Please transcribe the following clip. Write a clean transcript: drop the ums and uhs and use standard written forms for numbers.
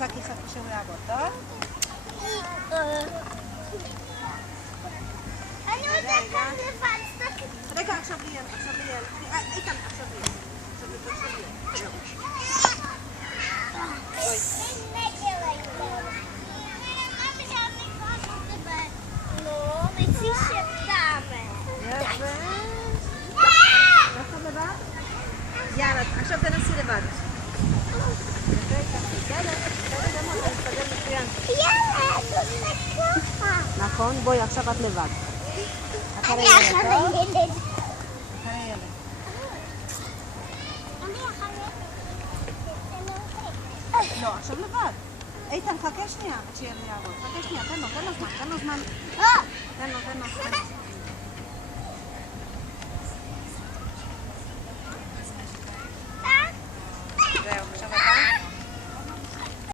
חכי שהוא יעבוד, טוב? אני רוצה כאן לבד. רגע, עכשיו ליאל. איתן, עכשיו ליאל. לא, מציע שפתאמה. יפה. עכשיו לבד? יאללה, עכשיו תנסי לבד. יאללה, את עושה ככה. נכון, בואי, עכשיו את לבד. אני אחרי ילד. לא, עכשיו לבד. איתן, חכה שנייה, עד שיהיה לי יעבוד. חכה שנייה, תן לו זמן. תן לו.